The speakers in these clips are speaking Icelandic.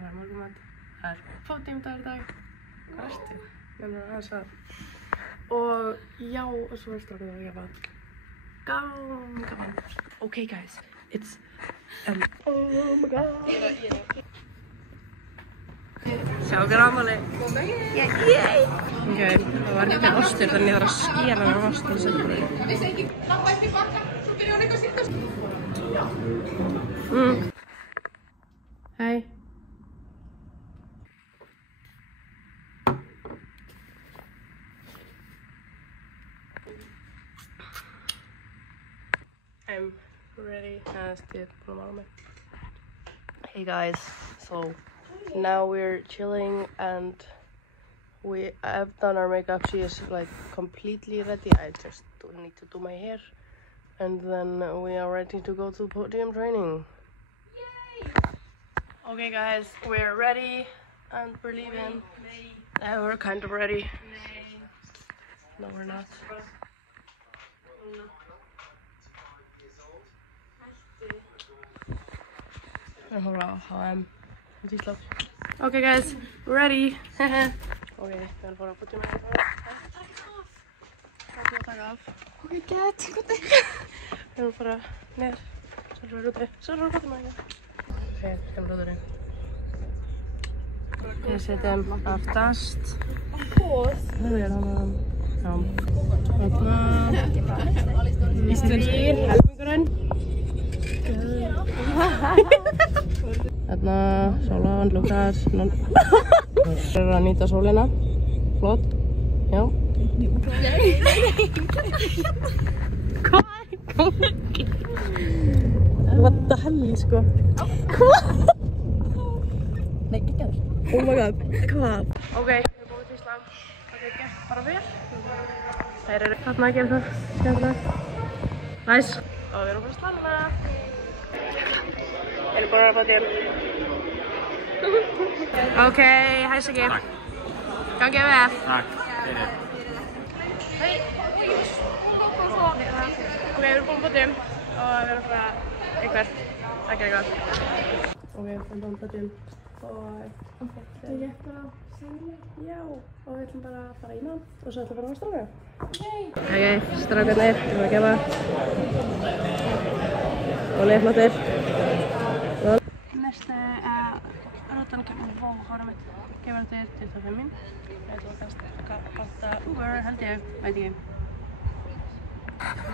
Það er morgunmat. Það er fótímdagur í dag. Hvað ertu? Ég er aðeins að. Og já, og svo er strákuð að gefa gaman. Okay guys, it's oh my god. Sjá hver ámali. Yay! Ok, það var ekki ostur, þannig ég þarf að skera hann ostur og setja það. Það vissi ekki, lappa eftir bakka, svo byrja hann eitthvað sýttast. Hei. I'm ready as the promo. Hey guys, so now we're chilling and we have done our makeup. She is like completely ready. I just need to do my hair and then we are ready to go to podium training. Yay! Okay guys, we're ready and we're leaving. We're kind of ready. No, we're not. Okay guys, we're ready. Okay, við erum bara að búti með það. Það er að taka af. Oh my god, hvað er það? Við erum bara neður. Svo erum við úti. Svo erum við búti með það. Ok, skemmur úturinn. Við setjum aftast. Það er hann. Já. Íslenskir. Helmingurinn. Þarna, sólan, Lukas, það er að nýta sólina, flott, já. Hvað er í gangi? What the hell, sko? Nei, ekki að það. Oh my god, hvað? Ok, við erum búin til Ísland, það gekk bara vel. Þær eru þarna að gera það, skemmtilegt. Næs. Og við erum bara að slana. Við erum bara að fá til. Ok, hæ Siggi. Takk. Gangið vel. Takk. Hei. Ok, við erum búin podium og við erum bara eitthvað að gera eitthvað. Ok, við erum búin podium og það gekk bara sannlega. Já, og við ætlum bara að fara í nám og svo ætlum við bara að stráka. Ok, strákarnir, við erum að gefa. Og leifmáttir. Næstu rútan kemur og hóra mitt gefur þetta til það 5 mín. Ég ætla að kasta Uber, held ég, veit ekki.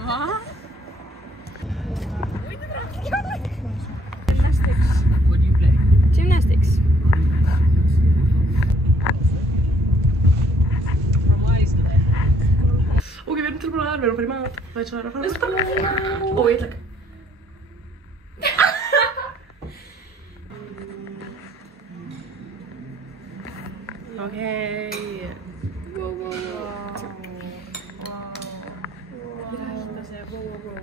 Hvað? Gymnastics. What do you play? Gymnastics. Ok, við erum tilbúinir, við erum að fara í mat. Það er svo að fara að stoppa. Ó, ég ætla ekki. Okay. Wow, wow, wow. Ég ætla að segja wow, wow, wow.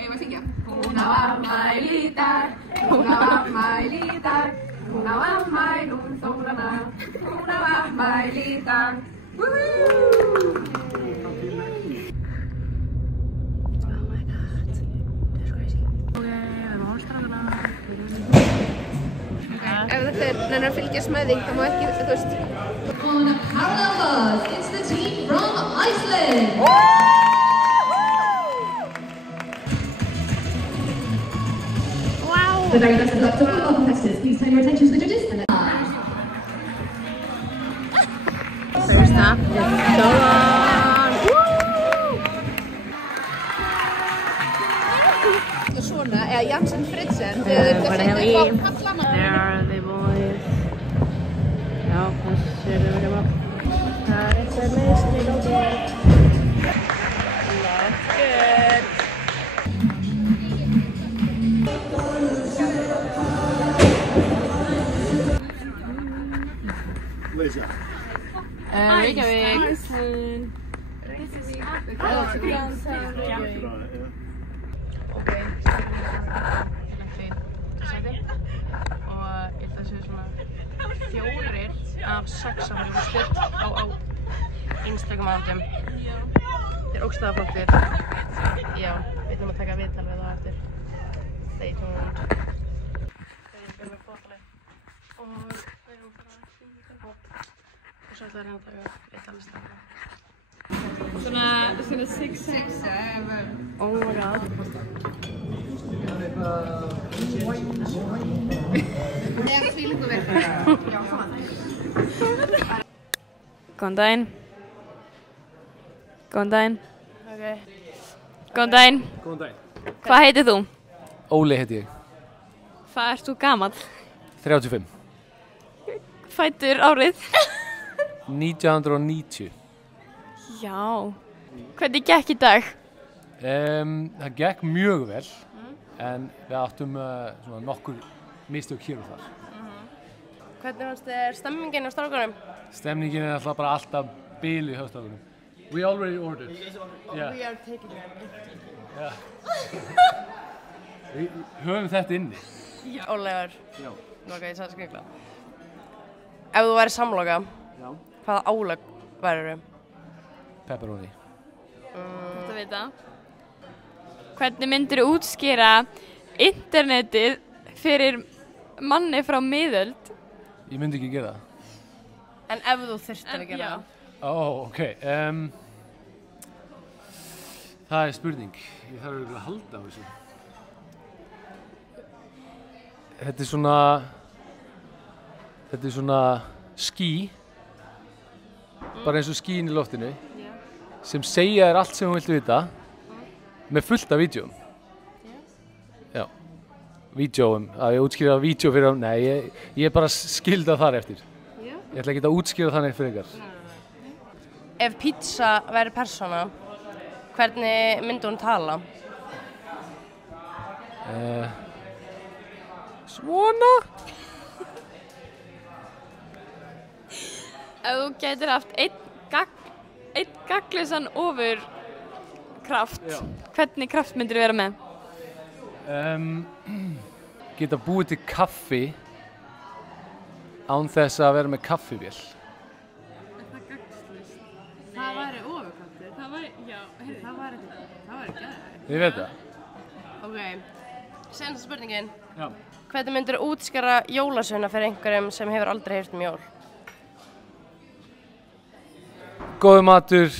Eigum að syngja? Hún á afmæli í dag, hún á afmæli í dag, hún á afmæli hún Þórana, hún á afmæli í dag. Woohoo! Oh my god, that's crazy. Ok, við erum á strákana. Ef þetta er að fylgjast með því, það má ekki, þú veist. On a parallel bus, it's the team from Iceland. Wow! The very best of luck to all our competitors. Please turn your attention to the judges and First up is Sólan. Svona, eða Jansen Fridsen, þau eru þetta að finna kallana. There are the boys. Já, þessi eru við heima. Það er eitthvað meðstri gangi. That's good. Reykjavík. Iceland. Ok, og ég held að það séu svona 4 af 6 að fara í úrslit á einstökum ándum. Þeir eru ógeðslega flottir. Já, við ætlum að taka viðtal við það eftir. Stay tuned. Svo ætla ég að taka eitt alveg stafna. Svona 6. Oh my god. Góðan daginn. Góðan daginn. Ok. Góðan daginn. Góðan daginn. Hvað heitir þú? Óli heiti ég. Hvað ert þú gamall? 35. Fæddur árið? 1990. Já. Hvernig gekk í dag? Það gekk mjög vel, en við áttum svona nokkur mistök hér og þar. Hvernig fannst þér stemmingin á strákunum? Stemningin er alltaf bara alltaf biluð hjá strákunum. We already ordered. Yeah. We are taking them. Yeah. Við höfum þetta inni. Ólegar. Já. Ok, ég sagði skengla. Ef þú væri samloka, hvaða álegg værirðu? Pepperoni. Þetta vita. Hvernig myndir þú útskýra internetið fyrir manni frá miðöld? Ég myndi ekki gera það. En ef þú þyrftir að gera það? Ok. Það er spurning. Ég þarf örugglega að halda á þessu. Þetta er svona ský, bara eins og skýin í loftinu, sem segja þér allt sem þú vilt vita, með fullt af vídeóum. Já, vídeóum, að ég útskýra vídeó fyrir, nei, ég er bara skilda þar eftir. Ég ætla ekki að útskýra þannig fyrir ykkar. Ef pizza væri persóna, hvernig myndi hún tala? Svona? Ef þú gætir haft einn gagnlausan ofurkraft, hvernig kraft myndir þú vera með? Geta búið til kaffi án þess að vera með kaffivél. Það væri ofurkraftur, það væri geðveikt. Þið veit það? Ok, seinasta spurningin. Já. Hvernig myndir þú útskýra jólasveina fyrir einhverjum sem hefur aldrei heyrt um jól? Góður matur,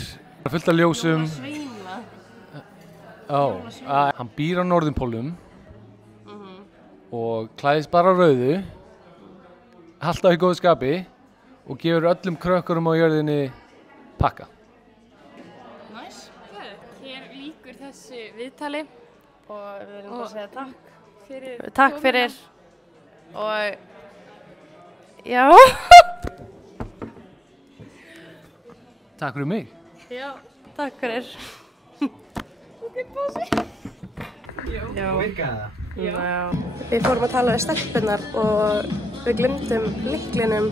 fullt af ljósum. Jólasveina? Hann býr á Norðurpólnum og klæðist bara á rauðu, alltaf í góðu skapi og gefur öllum krökkurum á jörðinni pakka. Nice. Hér lýkur þessu viðtali Og við viljum bara segja takk. fyrir Takk fyrir. Og já. Takk fyrir mig. Já, takk fyrir. Já. Já. Við fórum að tala við stelpunnar og við glemdum lyklinum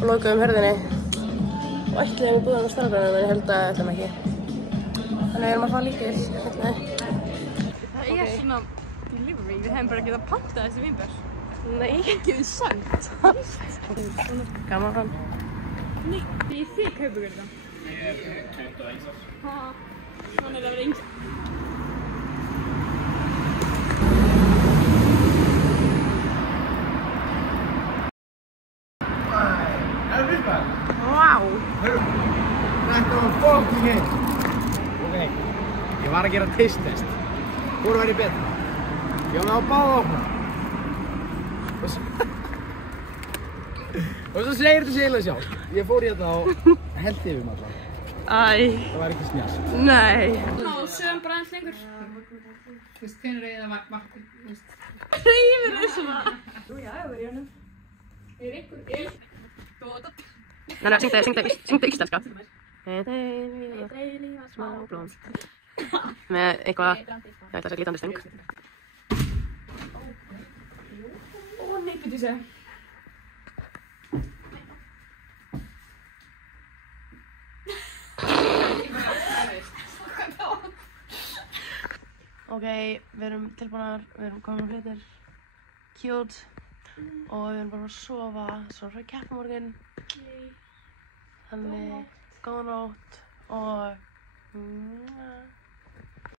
og lokuðum hurðinni. Og ætluðum í búðum á strákunum en ég held að ætlum ekki. Þannig við erum að fá líkil. Það er svona delivery, við hefum bara getað pantað þessi vínber. Nei. Ekki við samt. Gaman hann. Nei, þið kaupið þetta. Ég er 21 árs. Svona er það verið yngst. Wow. Þetta var fucking heitt. Ok, ég var að gera taste-test. Hvor væri betra? Ég var með á báða opna. Og svo segir þetta sig eiginlega sjálf. Ég fór hérna og hellti yfir mig allavega. Æ. Það var ekki snjast. Nei. Og sögum bara eins lengur. Þú veist, hvernig reyða vakti, þú veist. Hreyfir þessu maður. Nei, syngdu íslenska. Smá blóð. Með eitthvað, ég ætla að segja glitandi stöng. Ó, nei, byrju sér. Ok, við erum tilbúnar, við erum komin með hlutir. Cute. Og við erum bara að sofa, svo fyrir keppmorgun. Þannig, góða nótt og